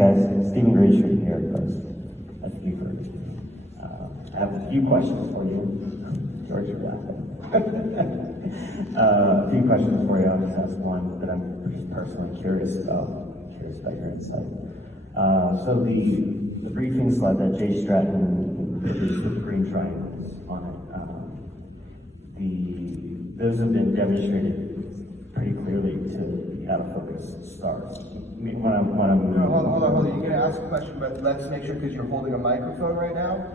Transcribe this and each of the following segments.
Guys, Stephen Greenstreet here at Post. That's Buford. I have a few questions for you. George, you're laughing. A few questions for you. I'll just ask one that I'm just personally curious about. Curious about your insight. So the briefing slide that Jay Stratton produced with the green triangles on it, those have been demonstrated pretty clearly to be out of focus stars. I mean, when I'm hold on. You're going to ask a question, but let's make sure, because you're holding a microphone right now,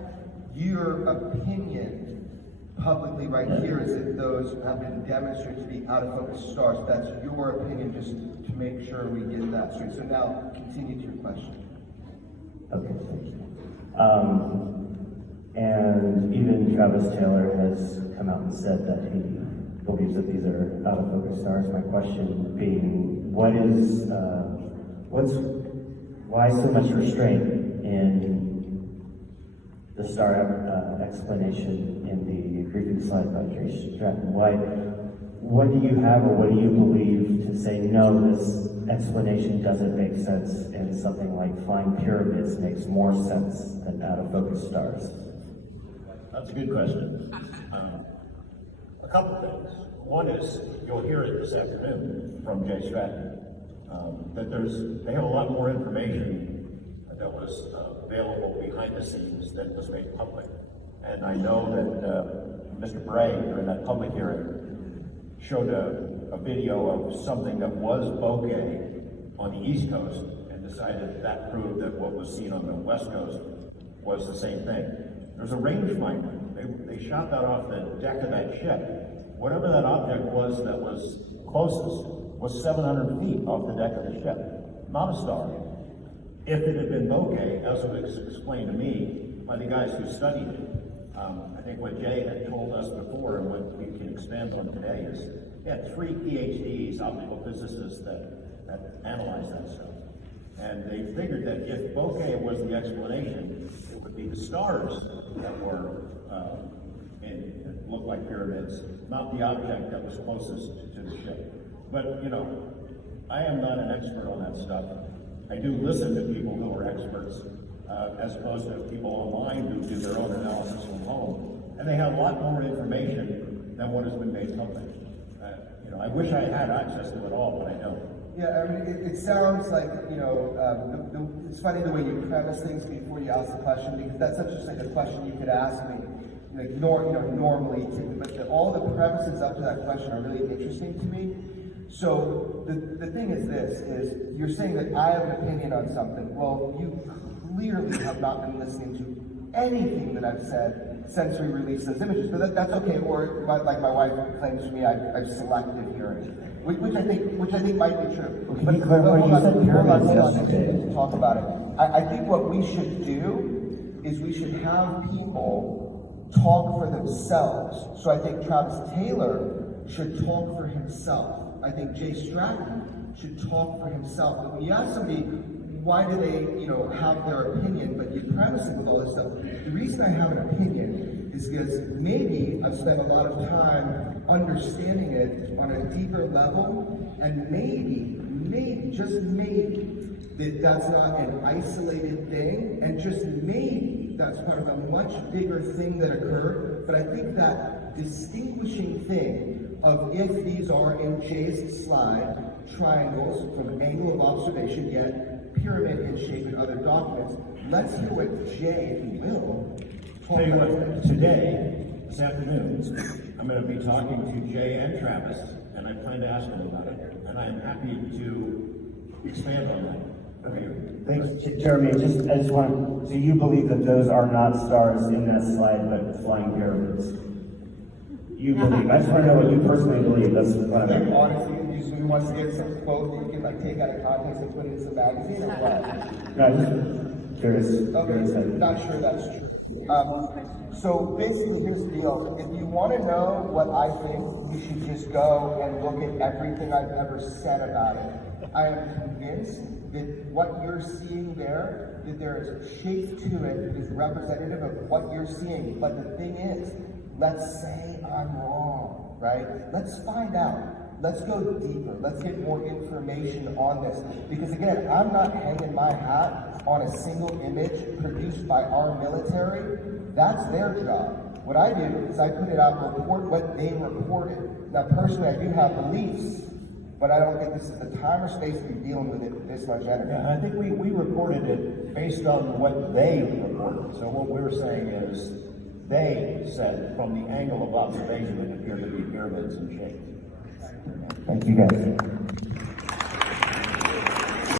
your opinion publicly right here is that those have been demonstrated to be out of focus stars. That's your opinion, just to make sure we get that straight. So now, continue to your question. Okay, thank you. And even Travis Taylor has come out and said that he believes that these are out of focus stars. My question being, why so much restraint in the star explanation in the briefing slide by Jay Stratton? What do you have, or what do you believe to say, no, this explanation doesn't make sense, and something like flying pyramids makes more sense than out of focus stars? That's a good question. A couple things. One is, you'll hear it this afternoon from Jay Stratton, that they have a lot more information that was available behind the scenes that was made public. And I know that Mr. Bray, during that public hearing, showed a video of something that was bokeh on the East Coast and decided that proved that what was seen on the West Coast was the same thing. There's a rangefinder. They shot that off the deck of that ship. Whatever that object was that was closest was 700 feet off the deck of the ship, not a star. If it had been bokeh, as it was explained to me by the guys who studied it, I think what Jay had told us before and what we can expand on today is he had 3 PhDs, optical physicists, that analyzed that stuff. And they figured that if bokeh was the explanation, it would be the stars that were that looked like pyramids, not the object that was closest to the ship. But, you know, I am not an expert on that stuff. I do listen to people who are experts, as opposed to people online who do their own analysis from home. And they have a lot more information than what has been made public. You know, I wish I had access to it all, but I don't. Yeah, I mean, it sounds like, you know, it's funny the way you premise things before you ask the question, because that's not just like a question you could ask me, like normally, but all the premises up to that question are really interesting to me. So the thing is this, is you're saying that I have an opinion on something. Well, you clearly have not been listening to anything that I've said since we released those images, but that's okay. Or like my wife claims to me, I've selective hearing, which I think might be true. Well, can you clarify? You said pyramids yesterday. Talk about it. I think what we should do is we should have people talk for themselves. So I think Travis Taylor should talk for himself. I think Jay Stratton should talk for himself. But when you ask somebody, why do they, have their opinion, but you premise it with all this stuff, the reason I have an opinion is because maybe I've spent a lot of time understanding it on a deeper level, and maybe, just maybe, that's not an isolated thing, and just maybe that's part of a much bigger thing that occurred. But I think that distinguishing thing of if these are, in Jay's slide, triangles from angle of observation, yet pyramid in shape in other documents, let's hear what Jay, if you will, talk about. Today, this afternoon, I'm going to be talking to Jay and Travis, and I plan to ask them about it, and I'm happy to expand on that. Okay, thanks, Jeremy. I just want. So you believe that those are not stars in that slide, but flying pyramids? You believe? I just want to know what you personally believe. That's what I'm. Honestly, usually wants to get some quote that you can take out of context and put it in some magazine or what? No, just curious. Okay, not sure that's true. So basically, here's the deal. If you want to know what I think, you should just go and look at everything I've ever said about it. I am convinced that what you're seeing there, that there is shape to it that is representative of what you're seeing. But the thing is, let's say I'm wrong, right? Let's find out. let's go deeper. Let's get more information on this. Because again, I'm not hanging my hat on a single image produced by our military. That's their job. What I do is I put it out and report what they reported. Now, personally, I do have beliefs, but I don't think this is the time or space to be dealing with it this much energy. Yeah, and I think we reported it based on what they reported. So what we were saying is, they said from the angle of observation it appeared to be pyramids and shapes. Thank you guys.